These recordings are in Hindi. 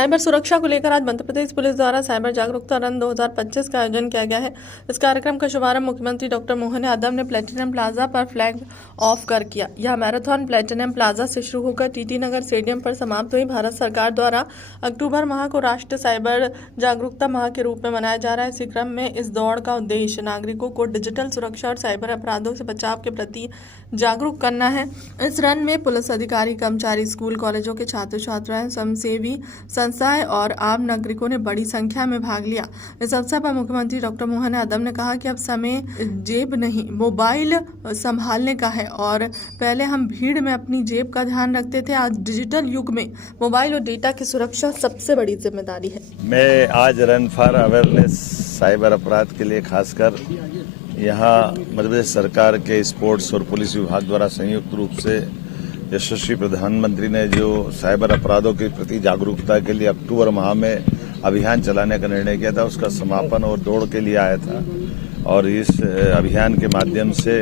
साइबर सुरक्षा को लेकर आज मध्य प्रदेश पुलिस द्वारा साइबर जागरूकता रन 2025 का आयोजन किया गया है। इस कार्यक्रम का शुभारंभ मुख्यमंत्री डॉक्टर मोहन यादव ने प्लेटिनम प्लाजा पर फ्लैग ऑफ कर किया। यह मैराथन प्लेटिनम प्लाजा से शुरू होकर टीटी नगर स्टेडियम पर समाप्त हुई। भारत सरकार द्वारा अक्टूबर माह को राष्ट्रीय साइबर जागरूकता माह के रूप में मनाया जा रहा है। इसी क्रम में इस दौड़ का उद्देश्य नागरिकों को डिजिटल सुरक्षा और साइबर अपराधों से बचाव के प्रति जागरूक करना है। इस रन में पुलिस अधिकारी, कर्मचारी, स्कूल कॉलेजों के छात्र छात्राएं, स्वयंसेवी संस्थाएं और आम नागरिकों ने बड़ी संख्या में भाग लिया। इस अवसर पर मुख्यमंत्री डॉक्टर मोहन यादव ने कहा कि अब समय जेब नहीं, मोबाइल संभालने का है और पहले हम भीड़ में अपनी जेब का ध्यान रखते थे। आज डिजिटल युग में मोबाइल और डेटा की सुरक्षा सबसे बड़ी जिम्मेदारी है। मैं आज रन फॉर अवेयरनेस साइबर अपराध के लिए खासकर यहाँ मध्य प्रदेश सरकार के स्पोर्ट्स और पुलिस विभाग द्वारा संयुक्त रूप से यशस्वी प्रधानमंत्री ने जो साइबर अपराधों के प्रति जागरूकता के लिए अक्टूबर माह में अभियान चलाने का निर्णय किया था, उसका समापन और दौड़ के लिए आया था। और इस अभियान के माध्यम से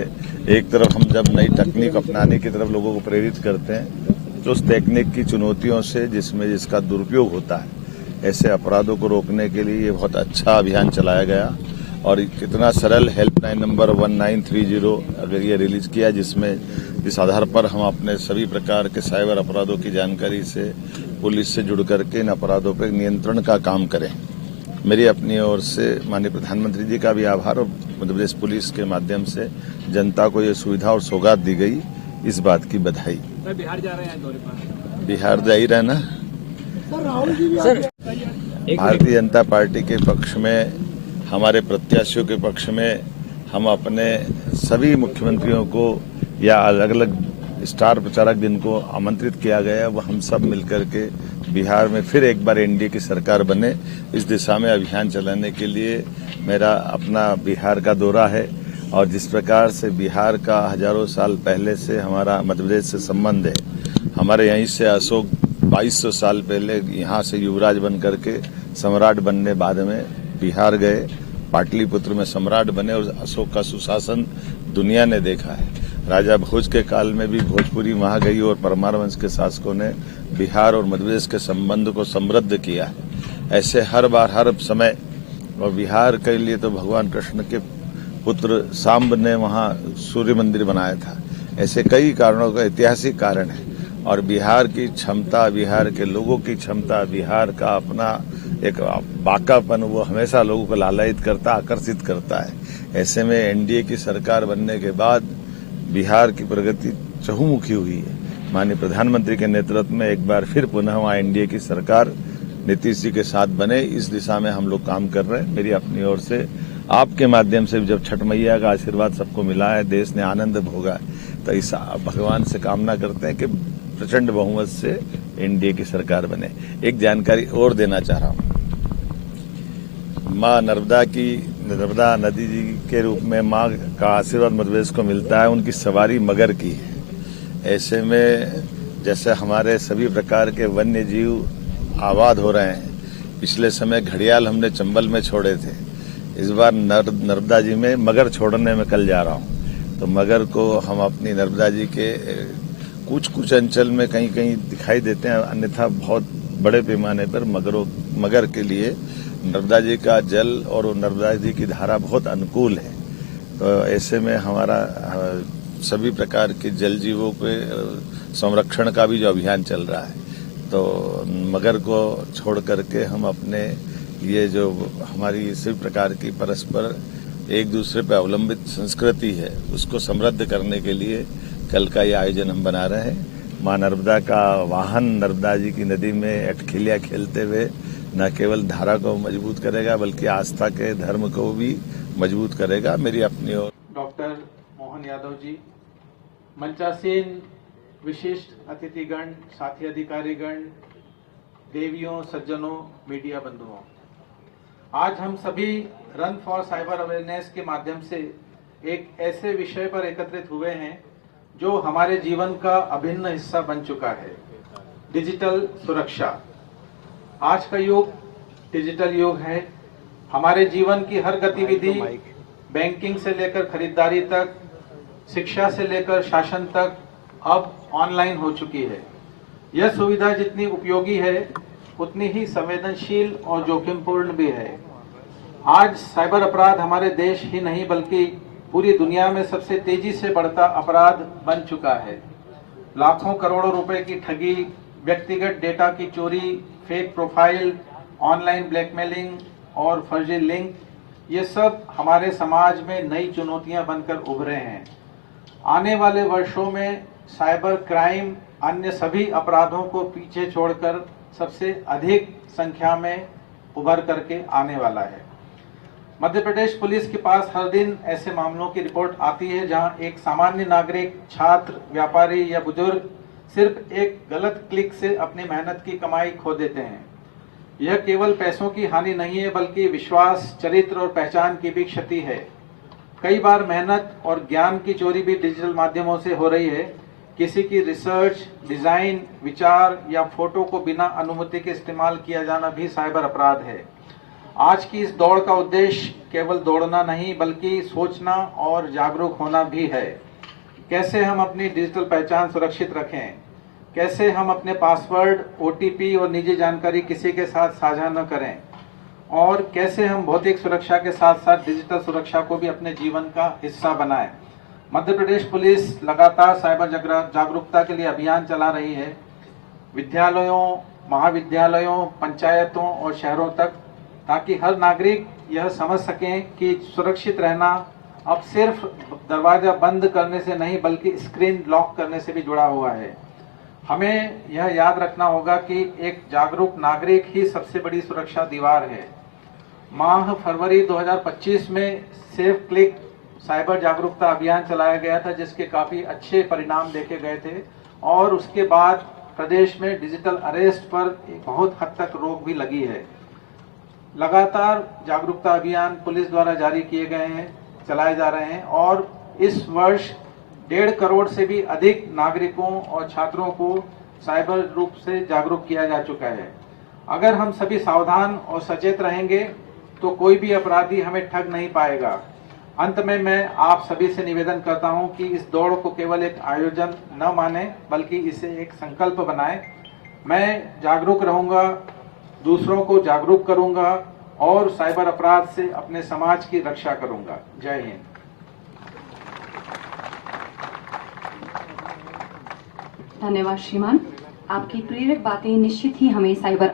एक तरफ हम जब नई तकनीक अपनाने की तरफ लोगों को प्रेरित करते हैं, तो उस तकनीक की चुनौतियों से जिसका दुरुपयोग होता है, ऐसे अपराधों को रोकने के लिए ये बहुत अच्छा अभियान चलाया गया। और कितना सरल हेल्पलाइन नंबर 1930 अगर ये रिलीज किया, जिस आधार पर हम अपने सभी प्रकार के साइबर अपराधों की जानकारी से पुलिस से जुड़ करके इन अपराधों पर नियंत्रण का काम करें। मेरी अपनी ओर से माननीय प्रधानमंत्री जी का भी आभार और मध्य प्रदेश पुलिस के माध्यम से जनता को ये सुविधा और सौगात दी गई, इस बात की बधाई। बिहार जा रहे हैं दौरे पर? बिहार जा ही रहे ना सर। भारतीय जनता पार्टी के पक्ष में, हमारे प्रत्याशियों के पक्ष में हम अपने सभी मुख्यमंत्रियों को या अलग अलग स्टार प्रचारक जिनको आमंत्रित किया गया है, वो हम सब मिलकर के बिहार में फिर एक बार एनडीए की सरकार बने, इस दिशा में अभियान चलाने के लिए मेरा अपना बिहार का दौरा है। और जिस प्रकार से बिहार का हजारों साल पहले से हमारा मध्य प्रदेश से संबंध है, हमारे यहीं से अशोक 2200 साल पहले यहाँ से युवराज बन करके सम्राट बनने बाद में बिहार गए, पाटलिपुत्र में सम्राट बने और अशोक का सुशासन दुनिया ने देखा है। राजा भोज के काल में भी भोजपुरी वहां गई और परमार वंश के शासकों ने बिहार और मध्य प्रदेश के संबंध को समृद्ध किया है। ऐसे हर बार हर समय, और बिहार के लिए तो भगवान कृष्ण के पुत्र सांब ने वहां सूर्य मंदिर बनाया था। ऐसे कई कारणों का ऐतिहासिक कारण है। और बिहार की क्षमता, बिहार के लोगों की क्षमता, बिहार का अपना एक बाकापन, वो हमेशा लोगों को लालायित करता, आकर्षित करता है। ऐसे में एनडीए की सरकार बनने के बाद बिहार की प्रगति चहुमुखी हुई है। माननीय प्रधानमंत्री के नेतृत्व में एक बार फिर पुनः वहाँ एनडीए की सरकार नीतीश जी के साथ बने, इस दिशा में हम लोग काम कर रहे हैं। मेरी अपनी ओर से आपके माध्यम से जब छठ मैया का आशीर्वाद सबको मिला है, देश ने आनंद भोगा है, तो इस भगवान से कामना करते हैं कि प्रचंड बहुमत से एनडीए की सरकार बने। एक जानकारी और देना चाह रहा हूँ, माँ नर्मदा नदी जी के रूप में माँ का आशीर्वाद मध्य प्रदेश को मिलता है। उनकी सवारी मगर की है। ऐसे में जैसे हमारे सभी प्रकार के वन्य जीव आबाद हो रहे हैं, पिछले समय घड़ियाल हमने चंबल में छोड़े थे, इस बार नर्मदा जी में मगर छोड़ने में कल जा रहा हूँ। तो मगर को हम अपनी नर्मदा जी के कुछ अंचल में कहीं कहीं दिखाई देते हैं, अन्यथा बहुत बड़े पैमाने पर मगर के लिए नर्मदा जी का जल और नर्मदा जी की धारा बहुत अनुकूल है। तो ऐसे में हमारा सभी प्रकार के जल जीवों के संरक्षण का भी जो अभियान चल रहा है, तो मगर को छोड़ करके हम अपने ये जो हमारी सभी प्रकार की परस्पर एक दूसरे पर अवलंबित संस्कृति है, उसको समृद्ध करने के लिए कल का ये आयोजन हम बना रहे हैं। माँ नर्मदा का वाहन नर्मदा जी की नदी में अटखिलियां खेलते हुए न केवल धारा को मजबूत करेगा, बल्कि आस्था के धर्म को भी मजबूत करेगा। मेरी अपनी ओर डॉक्टर मोहन यादव जी, मंचासीन विशिष्ट अतिथिगण, साथी अधिकारीगण, देवियों, सज्जनों, मीडिया बंधुओं, आज हम सभी रन फॉर साइबर अवेयरनेस के माध्यम से एक ऐसे विषय पर एकत्रित हुए हैं जो हमारे जीवन का अभिन्न हिस्सा बन चुका है, डिजिटल सुरक्षा। आज का युग डिजिटल युग है। हमारे जीवन की हर गतिविधि, बैंकिंग से लेकर खरीदारी तक, शिक्षा से लेकर शासन तक अब ऑनलाइन हो चुकी है। यह सुविधा जितनी उपयोगी है, उतनी ही संवेदनशील और जोखिमपूर्ण भी है। आज साइबर अपराध हमारे देश ही नहीं बल्कि पूरी दुनिया में सबसे तेजी से बढ़ता अपराध बन चुका है। लाखों करोड़ों रुपए की ठगी, व्यक्तिगत डेटा की चोरी, फेक प्रोफाइल, ऑनलाइन ब्लैकमेलिंग और फर्जी लिंक, ये सब हमारे समाज में नई चुनौतियां बनकर उभरे हैं। आने वाले वर्षों में साइबर क्राइम अन्य सभी अपराधों को पीछे छोड़कर सबसे अधिक संख्या में उभर करके आने वाला है। मध्य प्रदेश पुलिस के पास हर दिन ऐसे मामलों की रिपोर्ट आती है जहां एक सामान्य नागरिक, छात्र, व्यापारी या बुजुर्ग सिर्फ एक गलत क्लिक से अपनी मेहनत की कमाई खो देते हैं। यह केवल पैसों की हानि नहीं है बल्कि विश्वास, चरित्र और पहचान की भी क्षति है। कई बार मेहनत और ज्ञान की चोरी भी डिजिटल माध्यमों से हो रही है। किसी की रिसर्च, डिजाइन, विचार या फोटो को बिना अनुमति के इस्तेमाल किया जाना भी साइबर अपराध है। आज की इस दौड़ का उद्देश्य केवल दौड़ना नहीं बल्कि सोचना और जागरूक होना भी है। कैसे हम अपनी डिजिटल पहचान सुरक्षित रखें, कैसे हम अपने पासवर्ड, OTP और निजी जानकारी किसी के साथ साझा न करें और कैसे हम भौतिक सुरक्षा के साथ साथ डिजिटल सुरक्षा को भी अपने जीवन का हिस्सा बनाएं। मध्य प्रदेश पुलिस लगातार साइबर जागरूकता के लिए अभियान चला रही है। विद्यालयों, महाविद्यालयों, पंचायतों और शहरों तक, ताकि हर नागरिक यह समझ सकें कि सुरक्षित रहना अब सिर्फ दरवाजा बंद करने से नहीं बल्कि स्क्रीन लॉक करने से भी जुड़ा हुआ है। हमें यह याद रखना होगा कि एक जागरूक नागरिक ही सबसे बड़ी सुरक्षा दीवार है। माह फरवरी 2025 में सेफ क्लिक साइबर जागरूकता अभियान चलाया गया था जिसके काफी अच्छे परिणाम देखे गए थे और उसके बाद प्रदेश में डिजिटल अरेस्ट पर बहुत हद तक रोक भी लगी है। लगातार जागरूकता अभियान पुलिस द्वारा जारी किए गए हैं, चलाए जा रहे हैं और इस वर्ष 1.5 करोड़ से भी अधिक नागरिकों और छात्रों को साइबर रूप से जागरूक किया जा चुका है। अगर हम सभी सावधान और सचेत रहेंगे तो कोई भी अपराधी हमें ठग नहीं पाएगा। अंत में मैं आप सभी से निवेदन करता हूं कि इस दौड़ को केवल एक आयोजन न माने बल्कि इसे एक संकल्प बनाएं। मैं जागरूक रहूंगा, दूसरों को जागरूक करूंगा और साइबर अपराध से अपने समाज की रक्षा करूंगा। जय हिंद। धन्यवाद श्रीमान, आपकी प्रेरक बातें निश्चित ही हमें साइबर